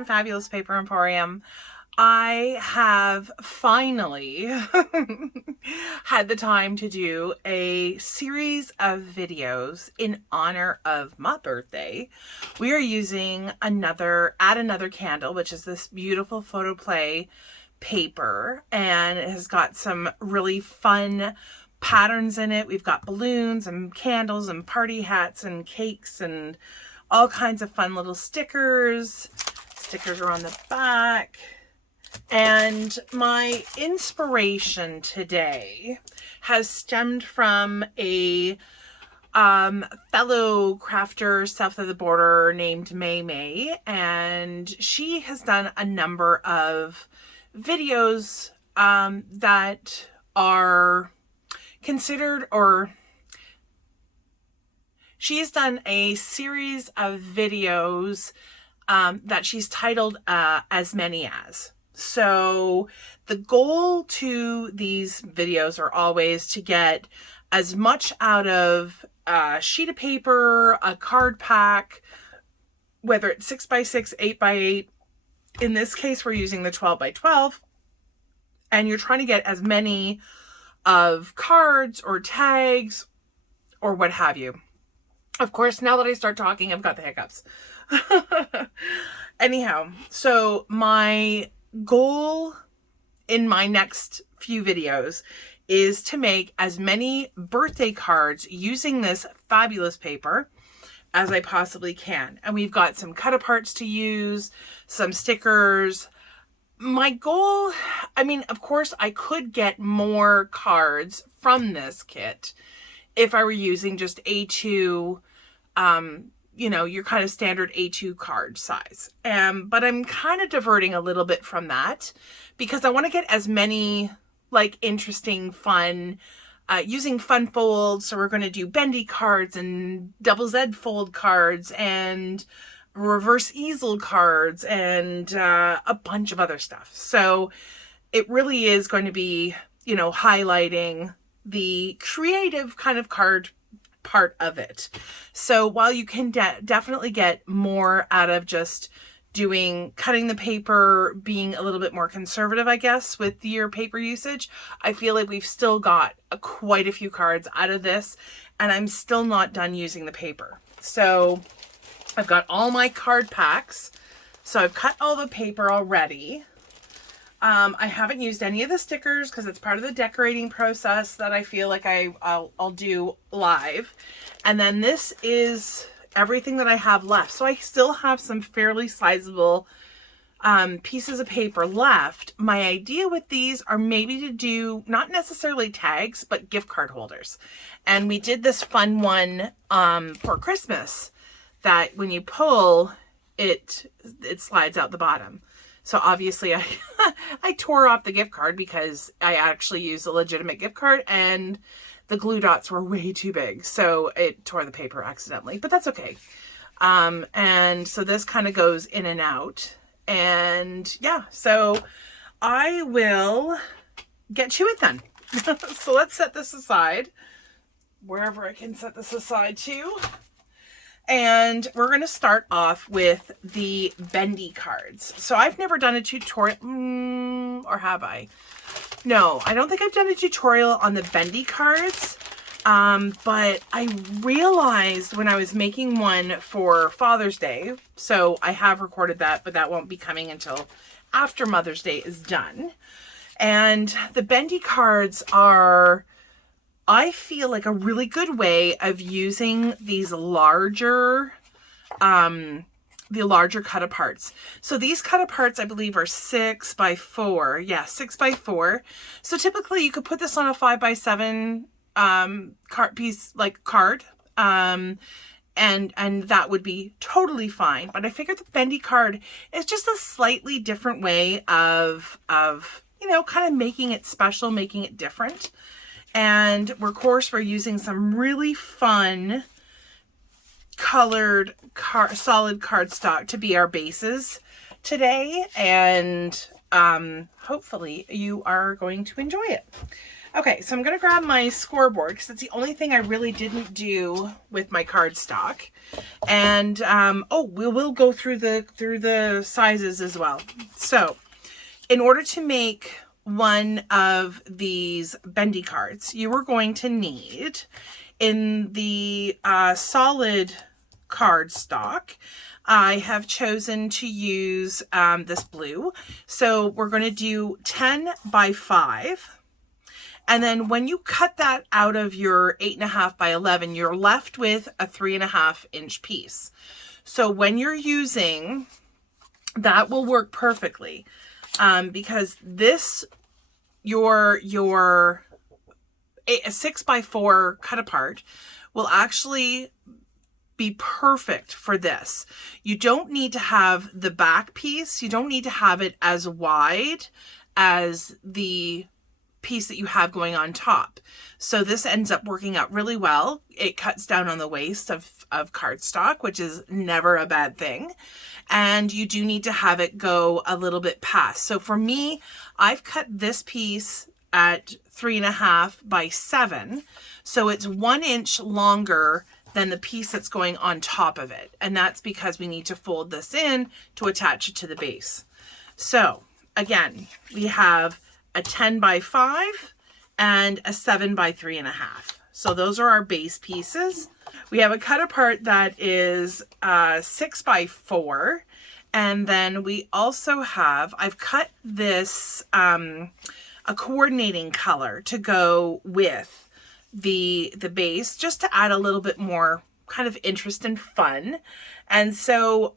from Fabbulous Paper Emporium. I have finally had the time to do a series of videos in honor of my birthday. We are using Add Another Candle, which is this beautiful Photoplay paper, and it has got some really fun patterns in it. We've got balloons and candles and party hats and cakes and all kinds of fun little stickers. Stickers are on the back. And my inspiration today has stemmed from a fellow crafter south of the border named Maymay, and she has done a number of videos that are considered, or she's done a series of videos that she's titled As Many As. So the goal to these videos are always to get as much out of a sheet of paper, a card pack, whether it's 6x6, 8x8. In this case, we're using the 12x12, and you're trying to get as many of cards or tags or what have you. Of course, now that I start talking, I've got the hiccups. Anyhow, so my goal in my next few videos is to make as many birthday cards using this fabulous paper as I possibly can. And we've got some cut aparts to use, some stickers. My goal, I mean, of course, I could get more cards from this kit if I were using just A2, you know, your kind of standard A2 card size. But I'm kind of diverting a little bit from that because I want to get as many like interesting, fun, using fun folds. So we're going to do bendy cards and double Z fold cards and reverse easel cards and a bunch of other stuff. So it really is going to be, you know, highlighting the creative kind of card part of it. So while you can definitely get more out of just cutting the paper, being a little bit more conservative, I guess, with your paper usage, I feel like we've still got quite a few cards out of this, and I'm still not done using the paper. So I've got all my card packs. So I've cut all the paper already. I haven't used any of the stickers because it's part of the decorating process that I feel like I'll do live. And then this is everything that I have left. So I still have some fairly sizable pieces of paper left. My idea with these are maybe to do not necessarily tags, but gift card holders. And we did this fun one for Christmas that when you pull, it slides out the bottom. So obviously I tore off the gift card because I actually used a legitimate gift card and the glue dots were way too big. So it tore the paper accidentally, but that's okay. And so this kind of goes in and out. And yeah, so I will get to it then. So let's set this aside, wherever I can set this aside to. And we're going to start off with the bendy cards. So I've never done a tutorial, or have I? No, I don't think I've done a tutorial on the bendy cards. But I realized when I was making one for Father's Day, so I have recorded that, but that won't be coming until after Mother's Day is done. And the bendy cards are, I feel like, a really good way of using these larger, the larger cut aparts. So these cut aparts, I believe, are 6x4. Yeah, 6x4. So typically you could put this on a 5x7 card, and that would be totally fine. But I figured the bendy card is just a slightly different way of you know, kind of making it special, making it different. And of course, we're using some really fun colored solid cardstock to be our bases today. And hopefully you are going to enjoy it. Okay, so I'm going to grab my scoreboard because it's the only thing I really didn't do with my cardstock. And, oh, we will go through the sizes as well. So, in order to make one of these bendy cards, you are going to need, in the solid cardstock, I have chosen to use this blue. So we're going to do 10 by 5. And then when you cut that out of your 8.5 by 11, you're left with a 3.5 inch piece. So when you're using, that will work perfectly, because this, a 6 by 4 cut apart will actually be perfect for this. You don't need to have the back piece. You don't need to have it as wide as the piece that you have going on top. So this ends up working out really well. It cuts down on the waste of cardstock, which is never a bad thing. And you do need to have it go a little bit past. So for me, I've cut this piece at 3.5 by 7. So it's 1 inch longer than the piece that's going on top of it. And that's because we need to fold this in to attach it to the base. So again, we have a 10 by 5 and a 7 by 3.5. So those are our base pieces. We have a cut apart that is 6 by 4. And then we also have, I've cut this, a coordinating color to go with the base, just to add a little bit more kind of interest and fun. And so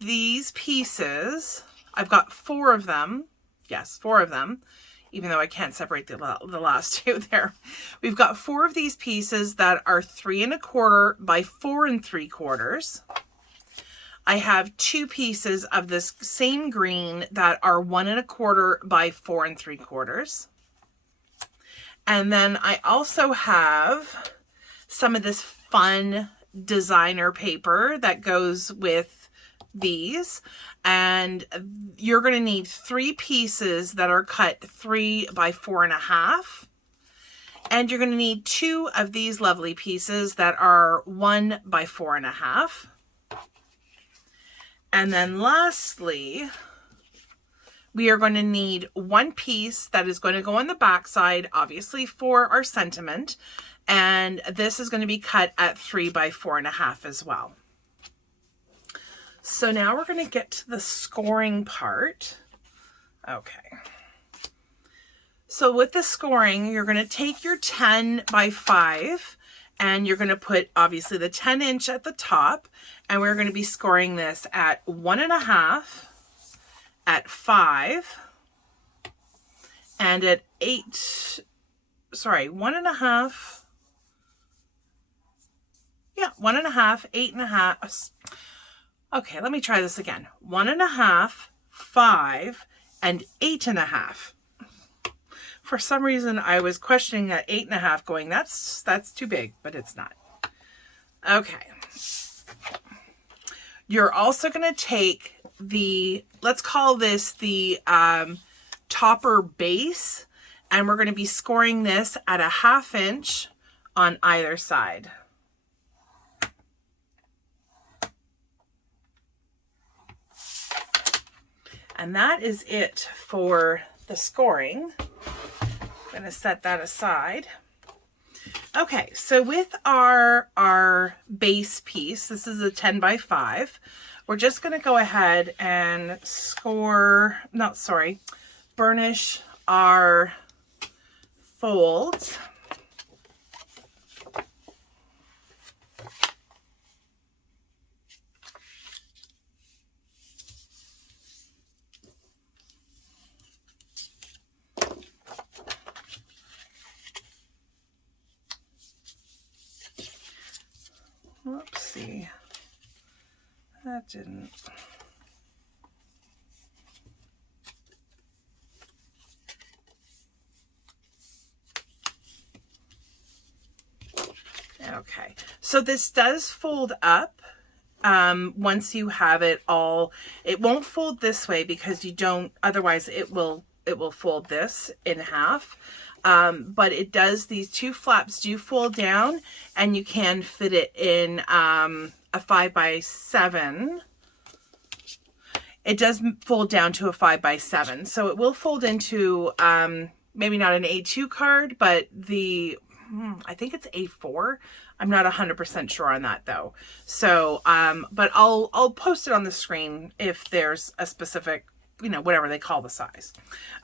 these pieces, I've got 4 of them. Yes, 4 of them, even though I can't separate the last 2 there. We've got 4 of these pieces that are 3.25 by 4.75. I have 2 pieces of this same green that are 1.25 by 4.75. And then I also have some of this fun designer paper that goes with these. And you're going to need 3 pieces that are cut 3 by 4.5. And you're going to need 2 of these lovely pieces that are 1 by 4.5. And then lastly, we are going to need 1 piece that is going to go on the back side, obviously for our sentiment. And this is going to be cut at 3 by 4.5 as well. So now we're going to get to the scoring part. Okay. So with the scoring, you're going to take your 10 by 5 and you're going to put obviously the 10 inch at the top. And we're going to be scoring this at 1.5, at 5, and at 8, sorry, 1.5. Yeah, 1.5, 8.5. Okay, let me try this again. 1.5, 5, and 8.5. For some reason, I was questioning that 8.5 going, that's too big, but it's not. Okay. You're also going to take the, let's call this the topper base, and we're going to be scoring this at a 1/2 inch on either side. And that is it for the scoring. I'm going to set that aside. Okay, so with our base piece, this is a 10 by 5. We're just going to go ahead and burnish our folds. Whoopsie. That didn't. Okay, so this does fold up once you have it all, it won't fold this way because you don't, otherwise it will fold this in half. But it does, these two flaps do fold down, and you can fit it in a 5x7. It does fold down to a 5x7, so it will fold into maybe not an A2 card, but I think it's A4. I'm not 100% sure on that though. So, but I'll post it on the screen if there's a specific, you know, whatever they call the size.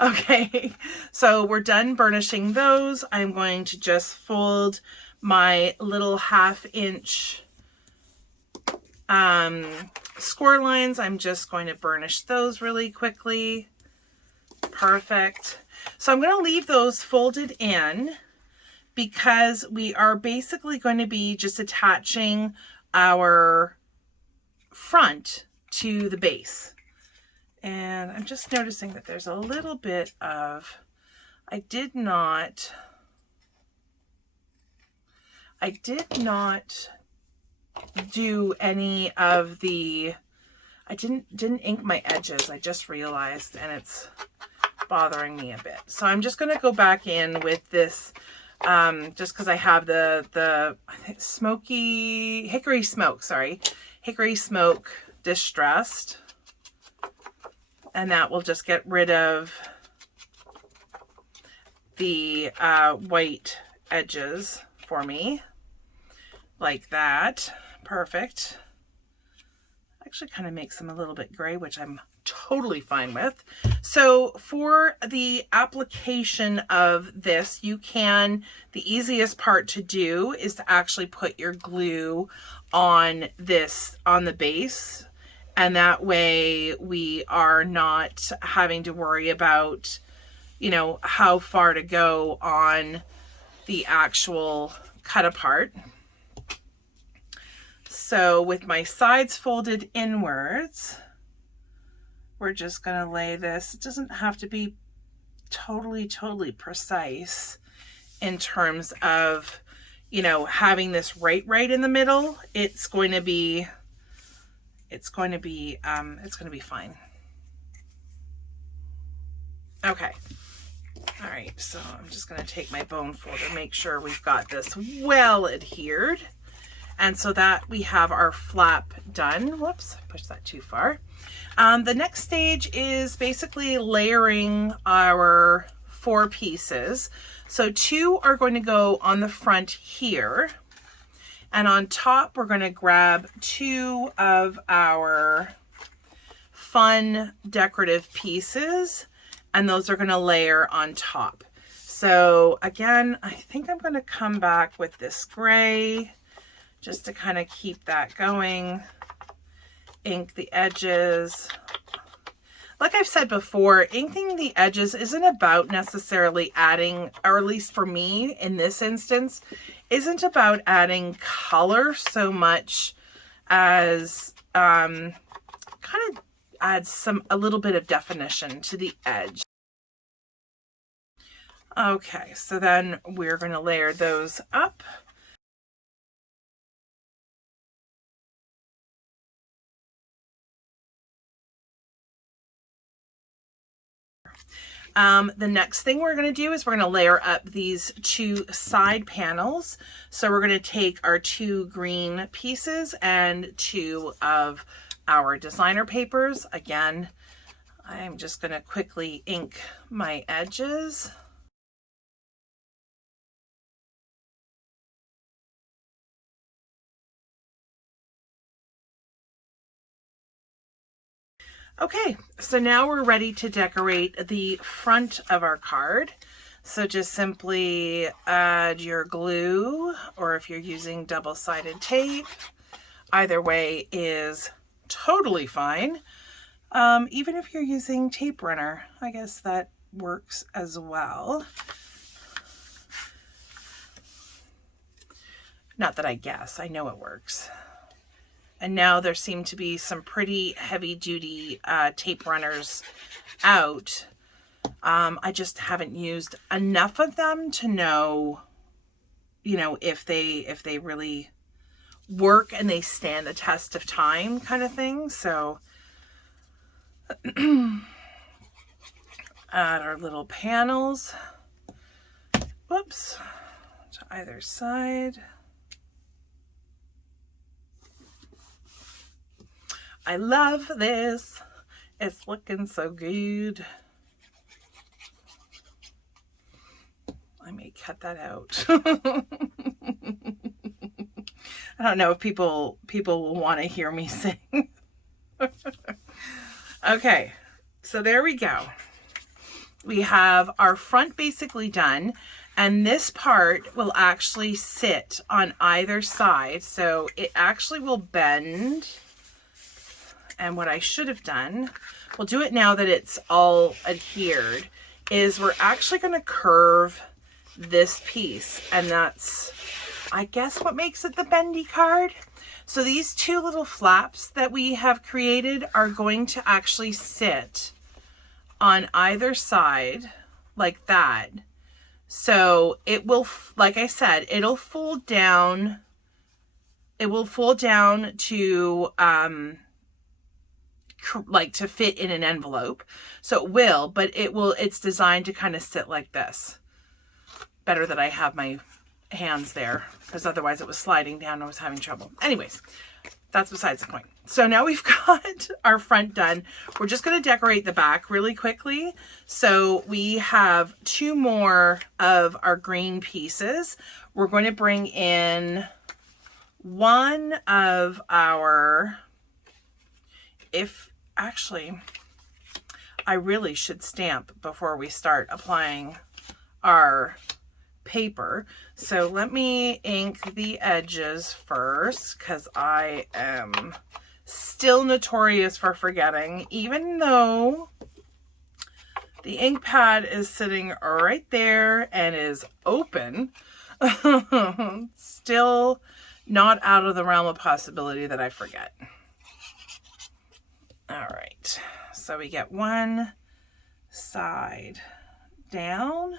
Okay, so we're done burnishing those. I'm going to just fold my little 1/2 inch score lines. I'm just going to burnish those really quickly. Perfect. So I'm going to leave those folded in because we are basically going to be just attaching our front to the base. And I'm just noticing that there's a little bit of, I did not do any of the, I didn't ink my edges. I just realized, and it's bothering me a bit. So I'm just going to go back in with this, just because I have the hickory smoke distressed, and that will just get rid of the white edges for me, like that. Perfect. Actually kind of makes them a little bit gray, which I'm totally fine with. So for the application of this, the easiest part to do is to actually put your glue on the base, and that way we are not having to worry about, you know, how far to go on the actual cut apart. So with my sides folded inwards, we're just going to lay this. It doesn't have to be totally precise in terms of, you know, having this right in the middle. It's going to be fine. Okay. All right. So I'm just going to take my bone folder, make sure we've got this well adhered. And so that we have our flap done. Whoops, I pushed that too far. The next stage is basically layering our 4 pieces. So 2 are going to go on the front here. And on top, we're going to grab 2 of our fun decorative pieces, and those are going to layer on top. So again, I think I'm going to come back with this gray just to kind of keep that going. Ink the edges. Like I've said before, inking the edges isn't about necessarily adding, or at least for me in this instance, isn't about adding color so much as kind of adds a little bit of definition to the edge. Okay, so then we're going to layer those up. The next thing we're going to do is we're going to layer up these 2 side panels. So we're going to take our 2 green pieces and 2 of our designer papers. Again, I'm just going to quickly ink my edges. Okay, so now we're ready to decorate the front of our card. So just simply add your glue, or if you're using double-sided tape, either way is totally fine. Even if you're using tape runner, I guess that works as well. Not that I guess, I know it works. And now there seem to be some pretty heavy-duty tape runners out. I just haven't used enough of them to know, you know, if they really work and they stand the test of time kind of thing. So add our little panels, whoops, to either side. I love this. It's looking so good. I may cut that out. I don't know if people will want to hear me sing. Okay, so there we go. We have our front basically done, and this part will actually sit on either side, so it actually will bend. And what I should have done, we'll do it now that it's all adhered, is we're actually going to curve this piece, and that's, I guess, what makes it the bendy card. So these two little flaps that we have created are going to actually sit on either side like that. So it will, like I said, it'll fold down. It will fold down to, like to fit in an envelope. So it will, but it's designed to kind of sit like this. Better that I have my hands there, because otherwise it was sliding down and I was having trouble. Anyways, that's besides the point. So now we've got our front done. We're just going to decorate the back really quickly. So we have two more of our green pieces. We're going to bring in one of our, actually, I really should stamp before we start applying our paper. So let me ink the edges first, because I am still notorious for forgetting, even though the ink pad is sitting right there and is open. Still not out of the realm of possibility that I forget. All right, so we get one side down.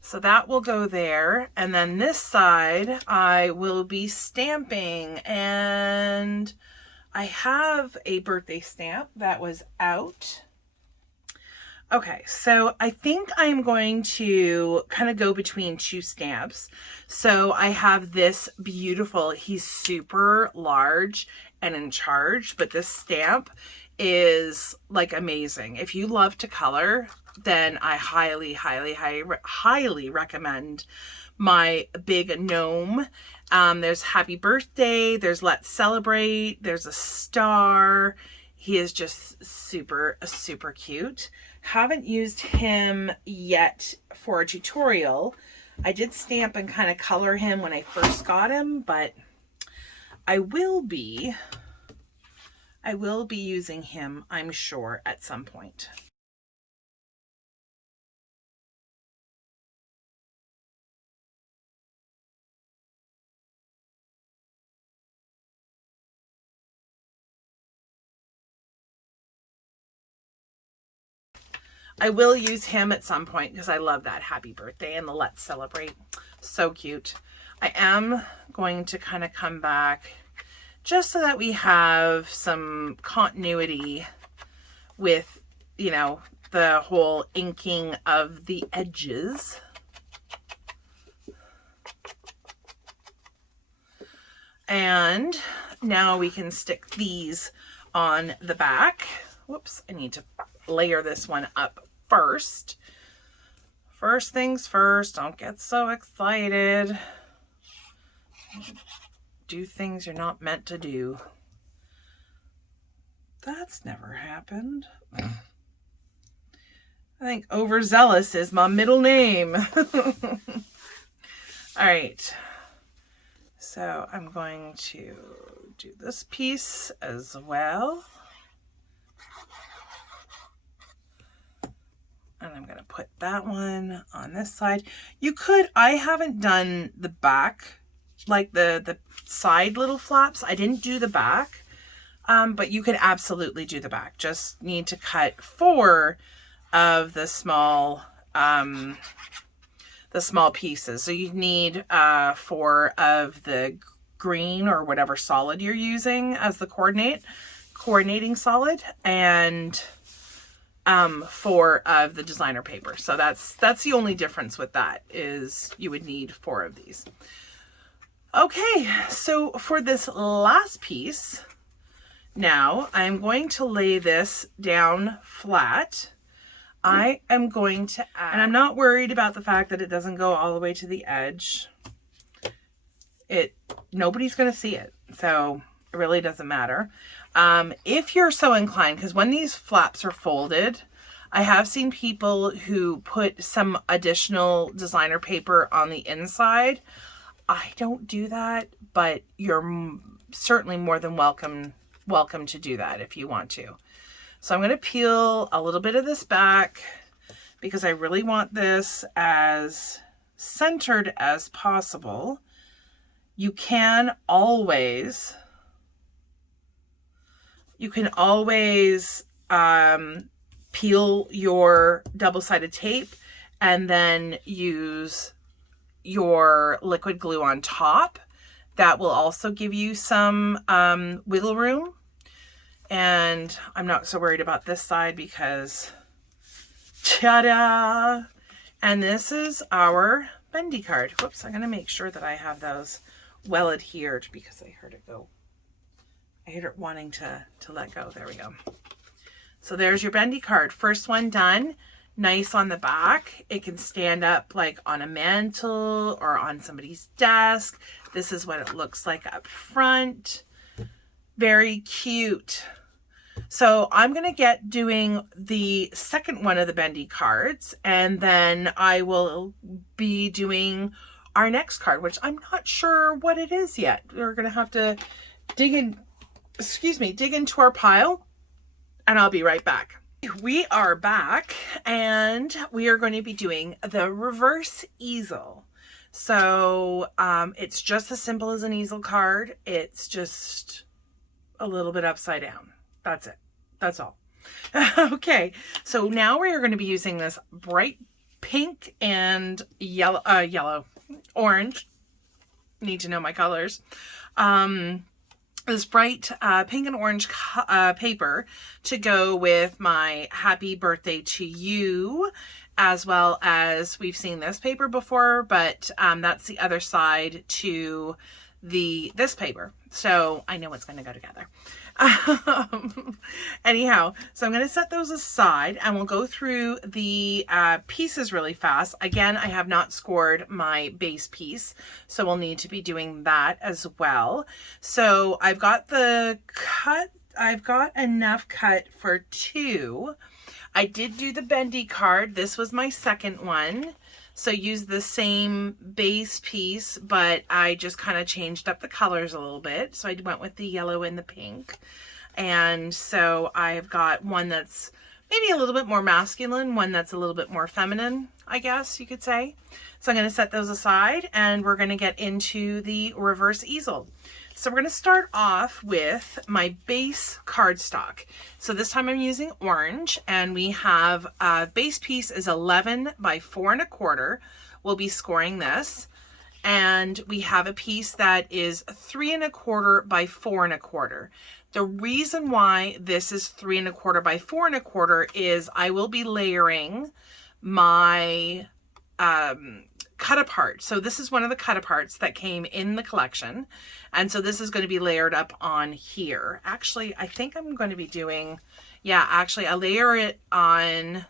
So that will go there. And then this side I will be stamping, and I have a birthday stamp that was out. Okay, so I think I'm going to kind of go between two stamps. So I have this beautiful, he's super large and in charge, but this stamp is like amazing. If you love to color, then I highly, highly, highly, highly recommend my big gnome. There's happy birthday, there's let's celebrate, there's a star. He is just super, super cute. Haven't used him yet for a tutorial. I did stamp and kind of color him when I first got him, but I will be using him, I'm sure, at some point. I will use him at some point because I love that happy birthday and the let's celebrate. So cute. I am going to kind of come back just so that we have some continuity with, you know, the whole inking of the edges. And now we can stick these on the back. Whoops, I need to layer this one up first. First things first, don't get so excited. Do things you're not meant to do. That's never happened. I think overzealous is my middle name. All right. So I'm going to do this piece as well. And I'm going to put that one on this side. You could, I haven't done the back, like the side little flaps. I didn't do the back, but you could absolutely do the back. Just need to cut 4 of the small the small pieces. So you need 4 of the green or whatever solid you're using as the coordinating solid, and 4 of the designer paper. So that's the only difference with that, is you would need 4 of these. Okay, so for this last piece, now I'm going to lay this down flat. I am going to add, and I'm not worried about the fact that it doesn't go all the way to the edge. Nobody's going to see it, so it really doesn't matter. If you're so inclined, because when these flaps are folded, I have seen people who put some additional designer paper on the inside. I don't do that, but you're certainly more than welcome to do that if you want to. So I'm going to peel a little bit of this back because I really want this as centered as possible. You can always peel your double-sided tape and then use your liquid glue on top. That will also give you some wiggle room. And I'm not so worried about this side because, ta-da! And this is our bendy card. Whoops, I'm going to make sure that I have those well adhered because I heard it go. I heard it wanting to let go. There we go. So there's your bendy card. First one done. Nice on the back. It can stand up like on a mantle or on somebody's desk. This is what it looks like up front. Very cute. So I'm going to get doing the second one of the bendy cards, and then I will be doing our next card, which I'm not sure what it is yet. We're going to have to dig into our pile, and I'll be right back. We are back, and we are going to be doing the reverse easel. So it's just as simple as an easel card. It's just a little bit upside down. That's it. That's all. Okay, so now we are going to be using this bright pink and orange. Need to know my colors. This bright pink and orange paper to go with my Happy Birthday to You, as well as we've seen this paper before, but that's the other side to this paper. So I know it's going to go together. Anyhow, so I'm going to set those aside and we'll go through the pieces really fast. Again, I have not scored my base piece, so we'll need to be doing that as well. So I've got enough cut for 2. I did do the bendy card. This was my second one. So use the same base piece, but I just kind of changed up the colors a little bit. So I went with the yellow and the pink. And so I've got one that's maybe a little bit more masculine, one that's a little bit more feminine, I guess you could say. So I'm going to set those aside and we're going to get into the reverse easel. So we're going to start off with my base cardstock. So this time I'm using orange, and we have base piece is 11 by 4 1/4. We'll be scoring this. And we have a piece that is 3 1/4 by 4 1/4. The reason why this is 3 1/4 by 4 1/4 is I will be layering my cut apart. So this is one of the cut aparts that came in the collection. And so this is going to be layered up on here. Actually, I think I'm going to be doing, I layer it on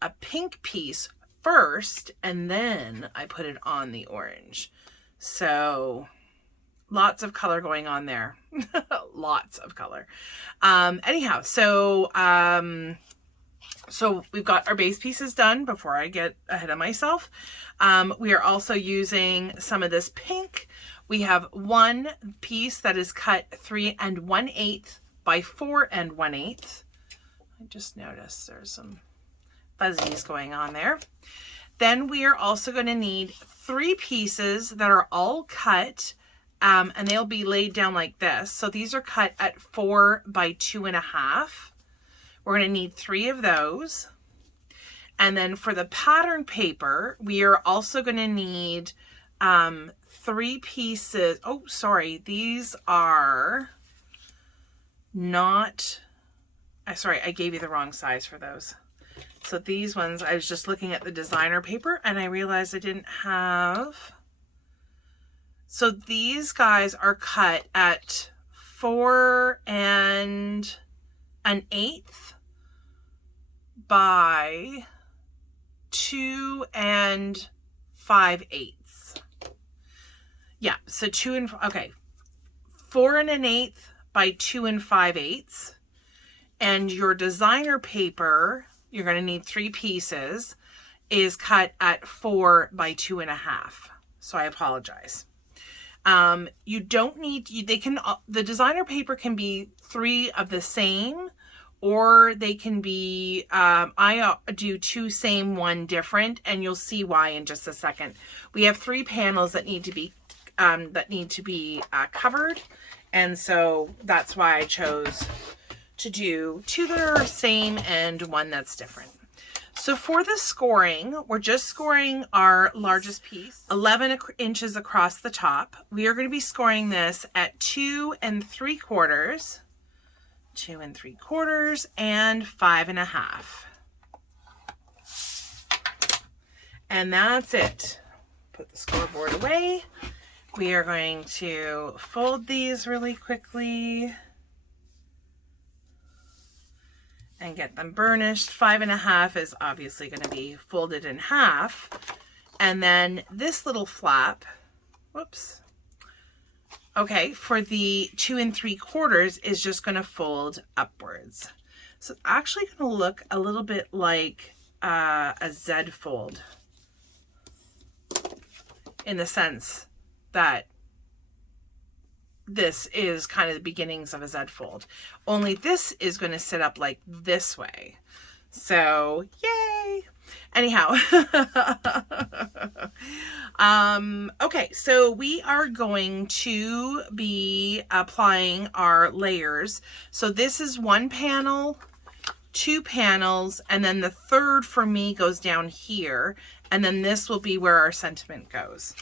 a pink piece first, and then I put it on the orange. So lots of color going on there. Lots of color. Anyhow, so we've got our base pieces done before I get ahead of myself. We are also using some of this pink. We have one piece that is cut 3 1/8 by 4 1/8. I just noticed there's some fuzzies going on there. Then we are also going to need 3 pieces that are all cut, and they'll be laid down like this. So these are cut at 4 by 2 1/2. We're going to need 3 of those. And then for the pattern paper, we are also going to need 3 pieces. Oh, sorry. These are not, sorry, I gave you the wrong size for those. So these ones, I was just looking at the designer paper and I realized I didn't have. So these guys are cut at 4 1/8 by 2 5/8. Yeah, so 4 1/8 by 2 5/8. And your designer paper, you're going to need 3 pieces, is cut at 4 by 2 1/2. So I apologize. You don't need, the designer paper can be 3 of the same, or they can be, I do 2 same, 1 different, and you'll see why in just a second. We have 3 panels that need to be, covered. And so that's why I chose to do 2 that are same and 1 that's different. So for the scoring, we're just scoring our largest piece, 11 inches across the top. We are going to be scoring this at 2 3/4, 2 3/4, and 5 1/2. And that's it. Put the scoreboard away. We are going to fold these really quickly and get them burnished. 5 1/2 is obviously going to be folded in half. And then this little flap, whoops. Okay, for the 2 3/4 is just going to fold upwards. So it's actually going to look a little bit like a Z fold, in the sense that this is kind of the beginnings of a Z fold. Only this is going to sit up like this way. So, yay! Anyhow. Okay, so we are going to be applying our layers. So this is 1 panel, 2 panels, and then the third for me goes down here. And then this will be where our sentiment goes.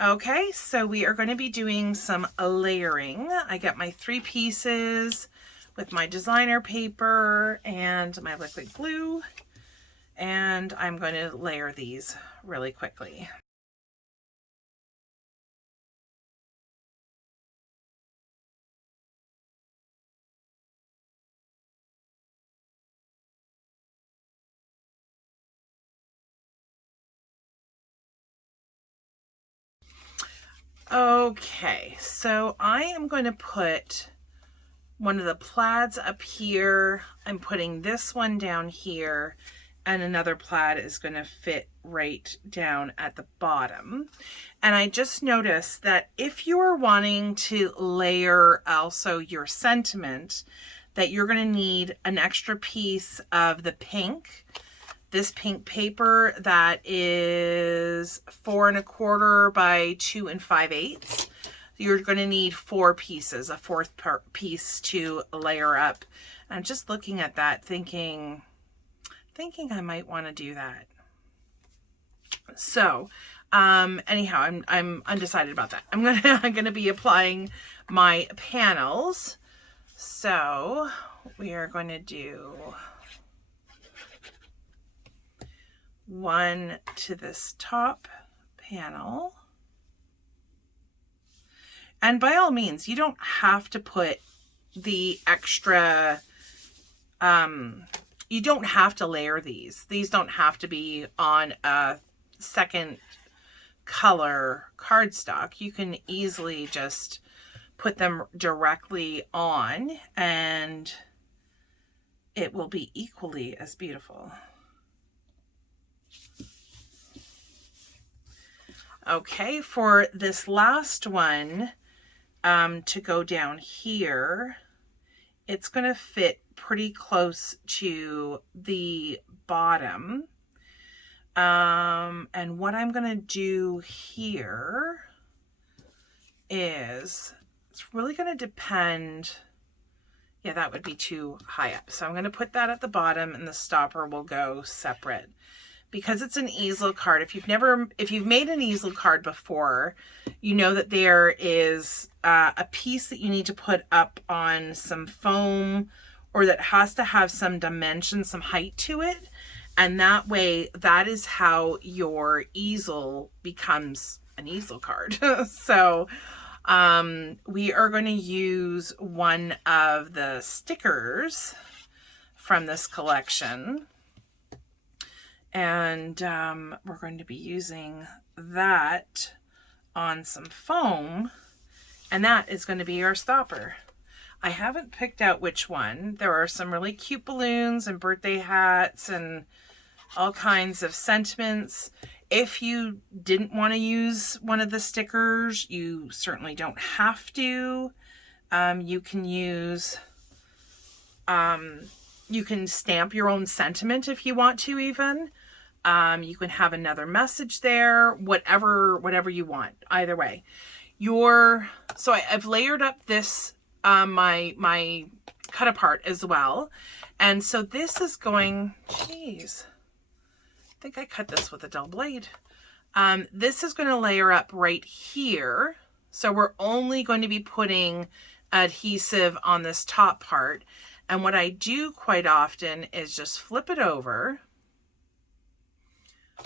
Okay, so we are going to be doing some layering. I got my 3 pieces with my designer paper and my liquid glue, and I'm going to layer these really quickly. Okay, so I am going to put one of the plaids up here. I'm putting this one down here, and another plaid is going to fit right down at the bottom. And I just noticed that if you are wanting to layer also your sentiment, that you're going to need an extra piece of the pink. This pink paper that is 4 1/4 by 2 5/8. You're going to need 4 pieces, a 4th piece to layer up. I'm just looking at that, thinking I might want to do that. So, anyhow, I'm undecided about that. I'm gonna be applying my panels. So we are going to do 1 to this top panel. And by all means, you don't have to put the extra, you don't have to layer these. These don't have to be on a second color cardstock. You can easily just put them directly on and it will be equally as beautiful. Okay, for this last one to go down here, it's going to fit pretty close to the bottom. And what I'm going to do here is, it's really going to depend Yeah, that would be too high up. So I'm going to put that at the bottom and the stopper will go separate. Because it's an easel card, if you've made an easel card before, you know that there is a piece that you need to put up on some foam, or that has to have some dimension, some height to it. And that way, that is how your easel becomes an easel card. So we are going to use one of the stickers from this collection. And we're going to be using that on some foam, and that is going to be our stopper. I haven't picked out which one. There are some really cute balloons and birthday hats and all kinds of sentiments. If you didn't want to use one of the stickers, you certainly don't have to. You can use... you can stamp your own sentiment if you want to even. You can have another message there, whatever you want, either way. So I've layered up this, my cut apart as well. And so this is going, geez, I think I cut this with a dull blade. This is going to layer up right here. So we're only going to be putting adhesive on this top part. And what I do quite often is just flip it over.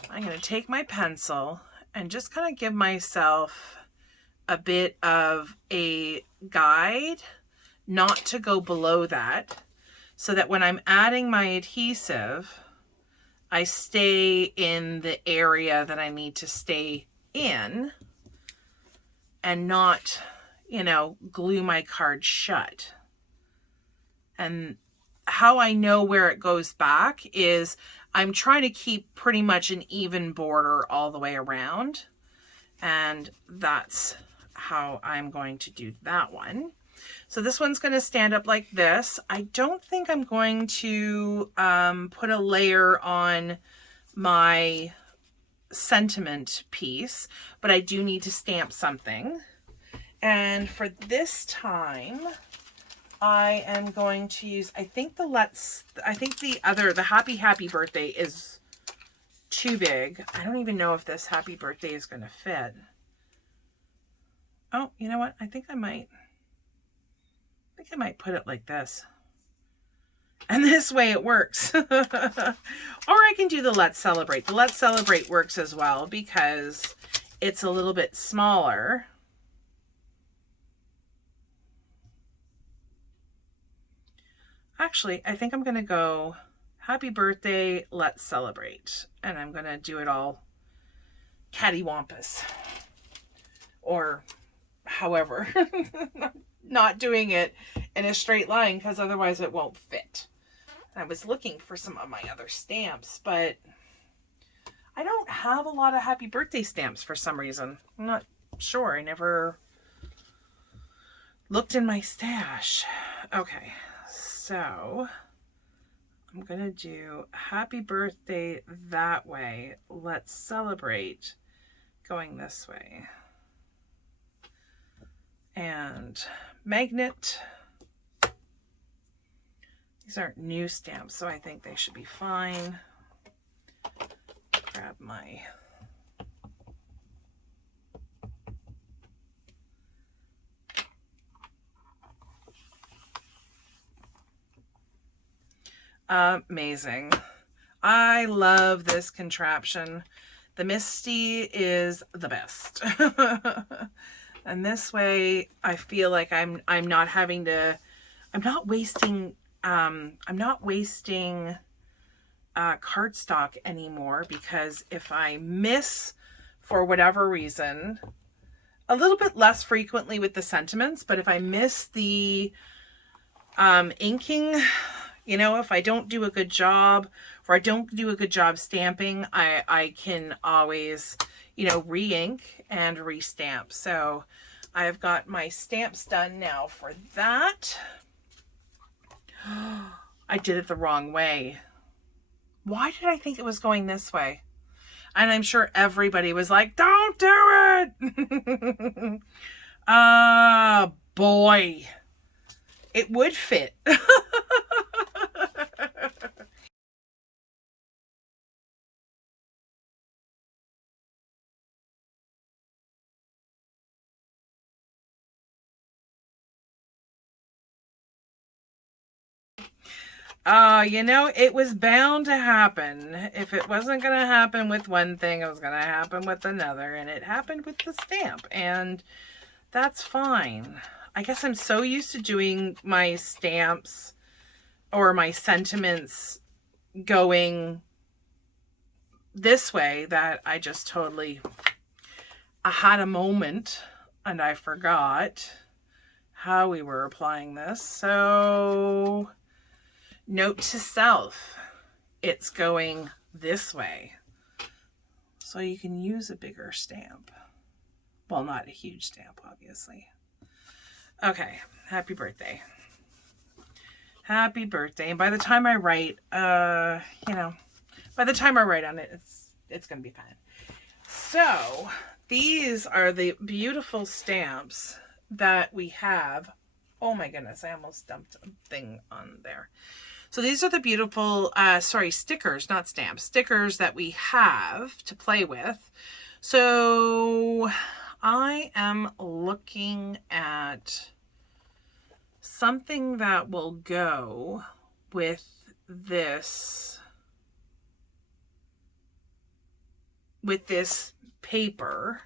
I'm going to take my pencil and just kind of give myself a bit of a guide not to go below that, so that when I'm adding my adhesive, I stay in the area that I need to stay in and not, you know, glue my card shut. And how I know where it goes back is I'm trying to keep pretty much an even border all the way around. And that's how I'm going to do that one. So this one's going to stand up like this. I don't think I'm going to put a layer on my sentiment piece, but I do need to stamp something. And for this time, I am going to use, I think the Happy Birthday is too big. I don't even know if this Happy Birthday is going to fit. Oh, you know what? I think I might put it like this. And this way it works. Or I can do the Let's Celebrate. The Let's Celebrate works as well because it's a little bit smaller. Actually, I think I'm going to go Happy Birthday, Let's Celebrate. And I'm going to do it all cattywampus. Or however. Not doing it in a straight line because otherwise it won't fit. I was looking for some of my other stamps, but I don't have a lot of Happy Birthday stamps for some reason. I'm not sure. I never looked in my stash. Okay, so I'm going to do Happy Birthday that way. Let's Celebrate going this way. And magnet. These aren't new stamps, so I think they should be fine. Grab my amazing. I love this contraption. The Misty is the best. And this way I feel like I'm not having to, I'm not wasting cardstock anymore, because if I miss for whatever reason, a little bit less frequently with the sentiments, but if I miss the inking, you know, if I don't do a good job or I don't do a good job stamping, I can always, you know, re-ink and re-stamp. So I've got my stamps done now for that. I did it the wrong way. Why did I think it was going this way? And I'm sure everybody was like, don't do it. Boy. it would fit. You know, it was bound to happen. If it wasn't going to happen with one thing, it was going to happen with another. And it happened with the stamp. And that's fine. I guess I'm so used to doing my stamps or my sentiments going this way that I just totally... I had a moment and I forgot how we were applying this. So... note to self, it's going this way. So you can use a bigger stamp. Well, not a huge stamp, obviously. Okay, happy birthday. Happy birthday. And by the time I write, you know, by the time I write on it, it's going to be fine. So these are the beautiful stamps that we have. Oh my goodness, I almost dumped a thing on there. So these are the beautiful, stickers, not stamps, stickers that we have to play with. So I am looking at something that will go with this paper.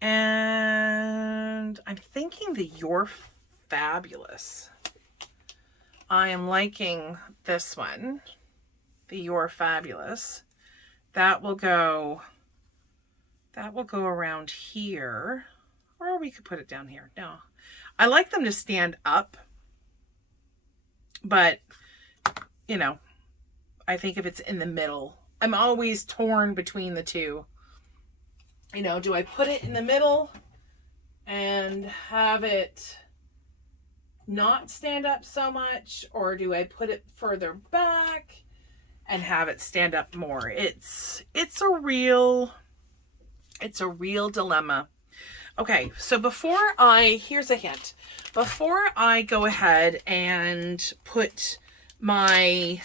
And I'm thinking the You're Fabulous. I am liking this one, the You're Fabulous. That will go around here, or we could put it down here. No, I like them to stand up, but you know, I think if it's in the middle, I'm always torn between the two. You know, do I put it in the middle and have it not stand up so much, or do I put it further back and have it stand up more? It's a real dilemma. Okay, so here's a hint. Before I go ahead and put my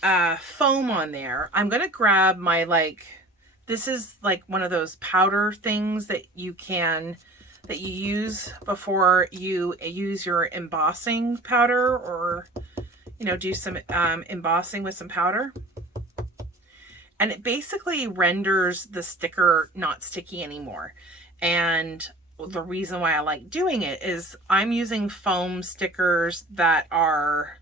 foam on there, I'm gonna grab my this is like one of those powder things that you use before you use your embossing powder, or, you know, do some embossing with some powder. And it basically renders the sticker not sticky anymore. And the reason why I like doing it is I'm using foam stickers that are,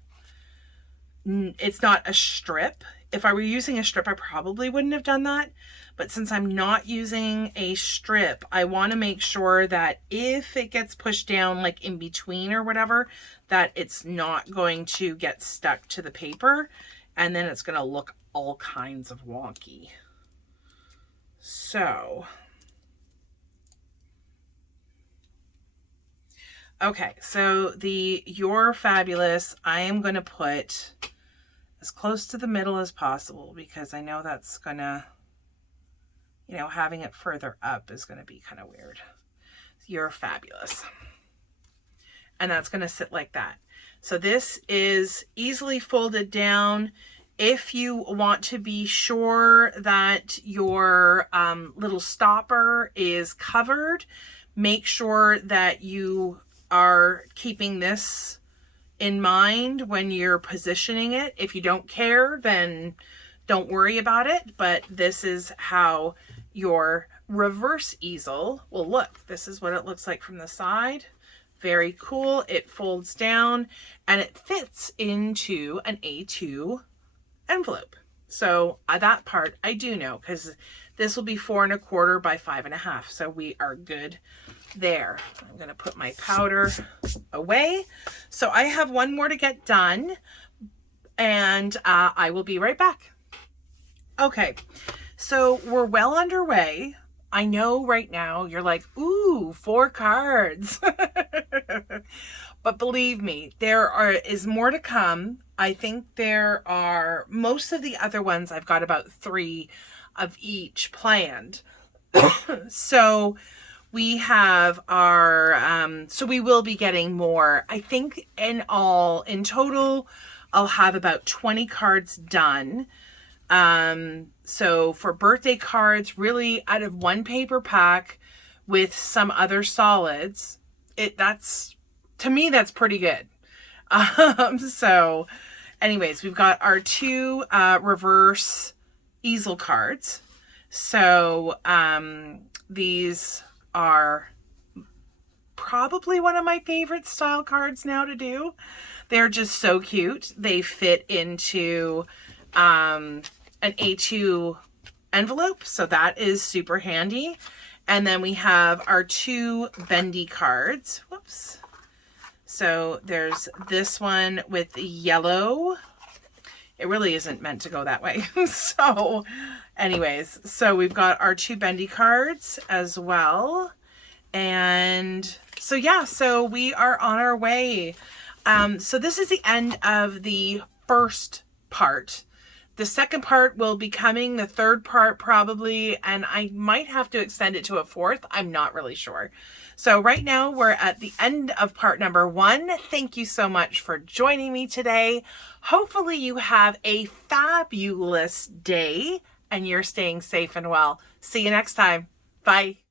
it's not a strip. If I were using a strip, I probably wouldn't have done that. But since I'm not using a strip, I want to make sure that if it gets pushed down like in between or whatever, that it's not going to get stuck to the paper, and then it's going to look all kinds of wonky. So, okay, so the You're Fabulous, I am going to put as close to the middle as possible, because I know that's going to, you know, having it further up is going to be kind of weird. You're Fabulous. And that's going to sit like that. So this is easily folded down. If you want to be sure that your little stopper is covered, make sure that you are keeping this in mind when you're positioning it. If you don't care, then don't worry about it. But this is how your reverse easel will look. This is what it looks like from the side. Very cool. It folds down and it fits into an A2 envelope. So that part I do know, because this will be 4 1/4 by 5 1/2. So we are good there. I'm going to put my powder away. So I have one more to get done, and I will be right back. Okay, so we're well underway. I know right now you're like, ooh, 4 cards. But believe me, is more to come. I think there are, most of the other ones, I've got about 3 of each planned. So we have our, so we will be getting more. I think in total, I'll have about 20 cards done. So for birthday cards, really out of one paper pack with some other solids, to me, that's pretty good. So anyways, we've got our two, reverse easel cards. So, these are probably one of my favorite style cards now to do. They're just so cute. They fit into an A2 envelope, so that is super handy. And then we have our two bendy cards. Whoops. So there's this one with yellow. It really isn't meant to go that way. So anyways, so we've got our two bendy cards as well. And so yeah, so we are on our way. So this is the end of the first part. The second part will be coming, the third part probably, and I might have to extend it to a fourth. I'm not really sure. So right now we're at the end of part number 1. Thank you so much for joining me today. Hopefully you have a fabulous day and you're staying safe and well. See you next time. Bye.